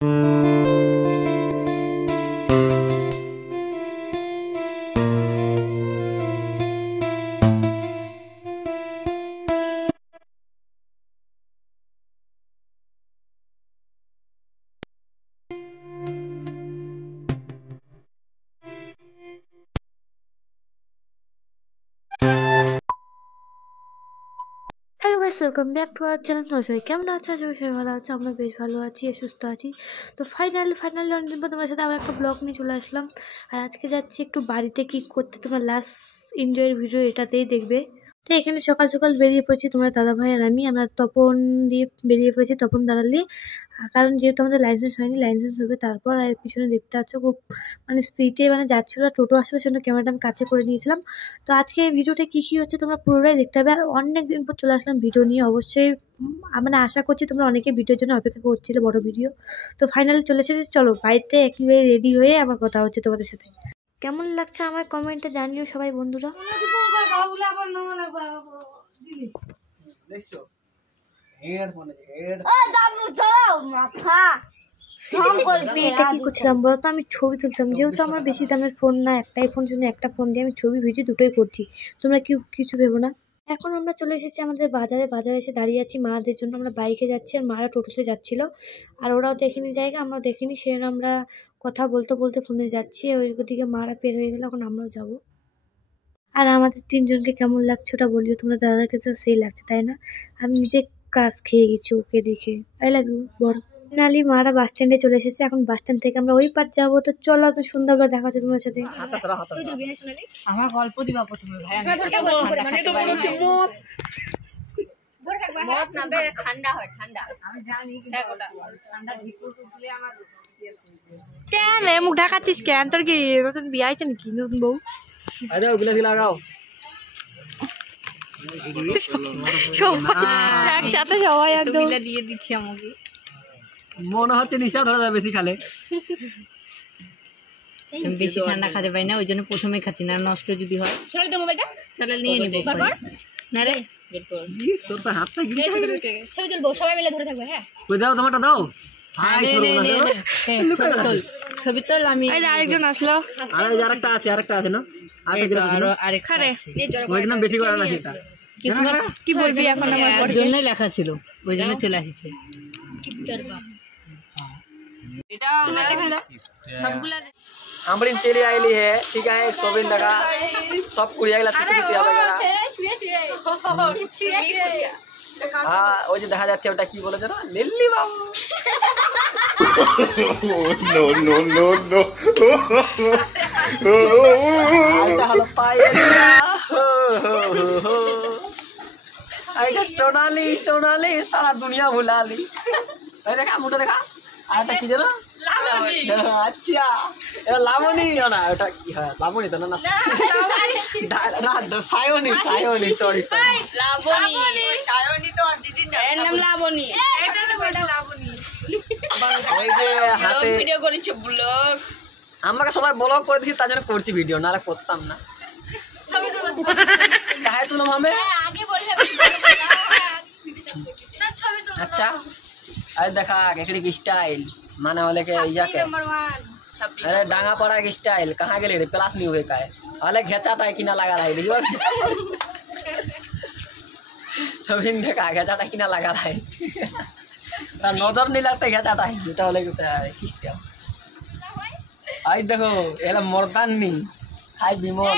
Hello guys, welcome back to our channel. তোমরা সবাই কেমন আছো? আশা করি সবাই ভালো আছো। আমরা বেশ ভালো আছি, সুস্থ আছি। তো ফাইনালি অনেকদিন পর তোমার সাথে আবার একটা ব্লগ নিয়ে চলে আসলাম। আর আজকে যাচ্ছি একটু বাড়িতে কি করতে, তোমার লাস্ট এনজয়ের ভিডিও এটাতেই দেখবে। তো এখানে সকাল সকাল বেরিয়ে পড়েছি তোমার দাদা ভাই আর আমরা তপন দিয়ে বেরিয়ে পড়েছি, তপন দাঁড়াল দিয়ে। কারণ যেহেতু আমাদের লাইসেন্স হয়নি, লাইসেন্স হবে তারপর। আর পিছনে দেখতে পাচ্ছ খুব স্পিডে যাচ্ছিলো, টোটো আসলে সেজন্য ক্যামেরাটা আমি কাছে করে নিয়েছিলাম। তো আজকে এই ভিডিওটা কী হচ্ছে তোমরা পুরোটাই দেখতে হবে। আর অনেক দিন পর চলে আসলাম ভিডিও নিয়ে, অবশ্যই আশা করছি তোমরা অনেকে ভিডিওর জন্য অপেক্ষা করছিলে, বড় ভিডিও। তো ফাইনালি চলে এসেছি, চলো বাড়িতে একেবারে রেডি হয়ে আমার কথা হচ্ছে তোমাদের সাথে। কেমন লাগছে আমার কমেন্টে জানিও সবাই বন্ধুরা। এটা কি করছিলাম বলতো, আমি ছবি তুলতাম। যেহেতু আমার বেশি দামের ফোন না, একটাই ফোন, জন্য একটা ফোন দিয়ে আমি ছবি ভিডিও দুটোই করছি। তোমরা কিছু ভেবো না। এখন আমরা চলে এসেছি আমাদের বাজারে এসে দাঁড়িয়ে আছি মাদের জন্য। আমরা বাইকে যাচ্ছি আর মারা টোটোতে যাচ্ছিল। আর ওরাও দেখেনি জায়গা, আমরাও দেখিনি, সেজন্য আমরা কথা বলতে বলতে ফোনে যাচ্ছি। ওই দিকে মারা পের হয়ে গেল, এখন আমরাও যাবো। আর আমাদের তিনজনকে কেমন লাগছে ওটা বলিও তোমরা। দাদাকে তো সেই লাগছে, তাই না? আমি নিজে কাজ খেয়ে গেছি ওকে দেখে। আই লাভ ইউ বড়। ফাইনালি মারা বাস স্ট্যান্ডে চলে এসেছে। এখন বাস স্ট্যান্ড থেকে আমরা ওই পার যাবো। তো চলো, একদম সুন্দরভাবে দেখা হচ্ছে তোমার সাথে। আমার গল্প দিবা প্রথমে ভাই। ঠান্ডা হয়, ঠান্ডা আমি জানি, কেন মুখ ঢাকাচ্ছিস কেন? তোর কি নতুন বিয়ে হয়েছে নাকি? নতুন বউ একসাথে সবাই একদম দিয়ে দিচ্ছি আমাকে। মনে হচ্ছে নিশা ধরে যায় বেশি খালে। বেশি ঠান্ডা খেতে পারি না, ওই জন্য প্রথমে খাচ্ছি না, নষ্ট যদি হয়। সরি তো মোবাইলটা তাহলে নিয়ে নিবো না রে। তোর তো হাতটা গিয়ে ছবি তুলবো, সবাই মিলে ধরে থাকবে। হ্যাঁ কই দাও, তোমারটা দাও। ছবি তোল। আমি আরেকজন আসলো। আরেকটা আছে না? আরেকটা বেশি করে না সেটা। কি বলবি এখন? আমার জন্যই লেখা ছিল, ওই জন্য চলে আসছে। हमारी चली आईली है, ठीक है। सोबिन लगा सब कुड़िया गला छुट्टी हाँ वो जो देखा जाच्छे ওটা কি বলে জানো? লিল্লি বাবু। নো নো নো নো আইটা হলো পাইয়া আইটা সোনালি সারা দুনিয়া ভুলালি। এই দেখা মুটা দেখা। আর এটা কি জানো? লাবণী। আচ্ছা এটা লাবণী না, ওটা কি হয়? লাবণী তো না, না সায়নী, সরি লাবণী, সায়নী তো আর দিদির নাম। এর নাম লাবণী। এটা না লাবণী। ওই যে হাতে ভিডিও করেছে ব্লগ। আমাকে সবাই ব্লগ করে দিছি, তার জন্য করছি ভিডিও, নাহলে করতাম না। কাহে তুলম আমি? আগে বললে अच्छा अरे देखा केकड़ी की स्टाइल माने वाले के इजाके अरे डांगा पड़ा की स्टाइल कहाँ गेले रे? प्लास नहीं हुए का है वाले घेचा टाई किना लगा रहा है देखियो। सबिन देखा घेचा टाई किना लगा रहा है। नजर नहीं लगता घेचा टाई बेटा वाले के सिस्टम। आई देखो एला मर्दान नहीं हाय बिमल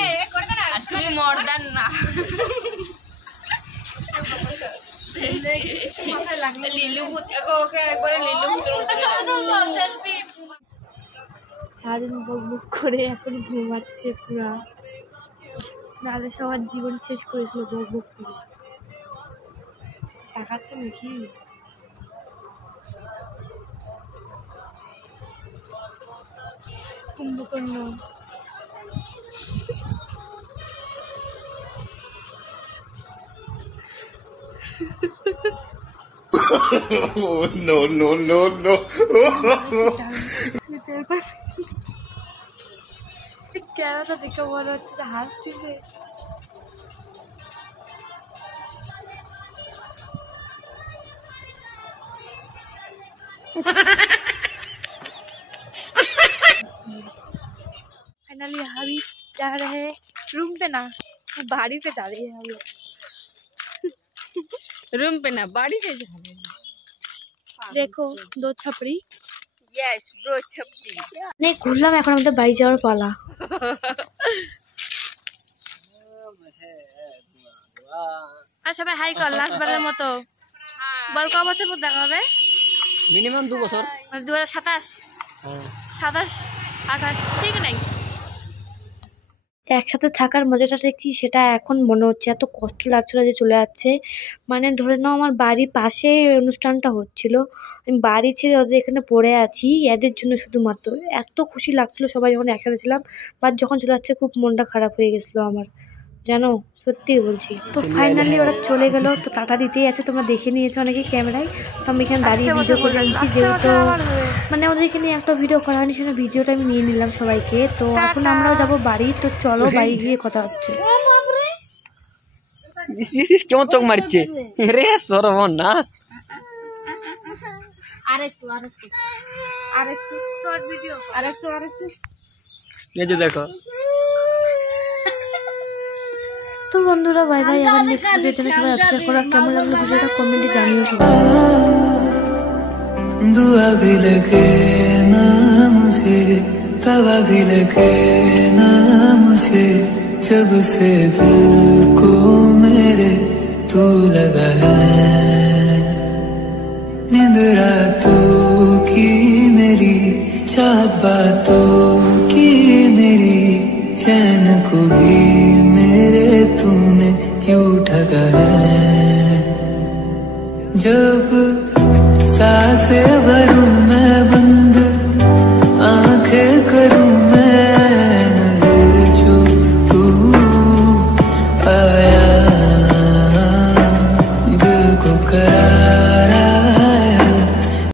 তুমি মর্দান না। লিলু ওকে একবারে লিলু সারাদিন বকবক করে এখন ঘুমাচ্ছে পুরা। নাহলে সবার জীবন শেষ করেছিল বকবক করে। তাকাচ্ছে নাকি? Kumbhakarna. no, no, no, no. ক্যামেরাটা দেখে মনে হচ্ছে যে হাসতেছে। फाइनली अभी जा रहे हैं रूम पे ना, बाड़ी पे जा रहे हैं हम लोग। रूम पे ना बाड़ी पे जा रहे हैं। देखो 2 छपड़ी। Yes bro छपड़ी। नहीं घुरलाम এখন আমাদের বাড়ি যাওয়ার পালা। আর সবাই হাই কর লাস্ট বারের মতো। বল কত বছর পর দেখা হবে? মিনিমাম 2 বছর। 2027 27 28 ঠিক নাই। একসাথে থাকার মজাটা কি সেটা এখন মনে হচ্ছে। এত কষ্ট লাগছিল যে চলে যাচ্ছে, মানে ধরে নাও আমার বাড়ির পাশে এই অনুষ্ঠানটা হচ্ছিল, আমি বাড়ি ছেড়ে ওদের এখানে পড়ে আছি এদের জন্য শুধুমাত্র। এত খুশি লাগছিল সবাই যখন একসাথে ছিলাম, বাট যখন চলে যাচ্ছে খুব মনটা খারাপ হয়ে গেছিলো আমার, জানো সত্যি বলছি। তো ফাইনালি ওরা চলে গেল, তো টাটা দিতেই আছে, তোমরা দেখে নিয়েছো অনেকে ক্যামেরায়। তো আমি এখানে দাঁড়িয়ে ভিডিও করে নিচ্ছি, যেহেতু মানে ওদেরকে নিয়ে একটা ভিডিও করা হয়নি, সেটা ভিডিওটা আমি নিয়ে নিলাম সবাইকে। তো এখন আমরাও যাবো বাড়ি, তো চলো বাড়ি গিয়ে কথা হচ্ছে। কেমন চোখ মারছে রে সরমন না। আরেকটু শর্ট ভিডিও আরেকটু এই যে দেখো। তো বন্ধুরা বাই বাই, আবার নেক্সট ভিডিওর জন্য সবাই অপেক্ষা করো। কেমন লাগলো ভিডিওটা কমেন্টে জানিও সবাই। दुआ भी लगे ना मुझे, तवा भी लगे ना मुझे, जब से दिल को मेरे तू लगा है। नींद रातों की मेरी, चाहत बातों की मेरी, चैन को भी मेरे तूने क्यों ठगा है। जब सांसें भरूं मैं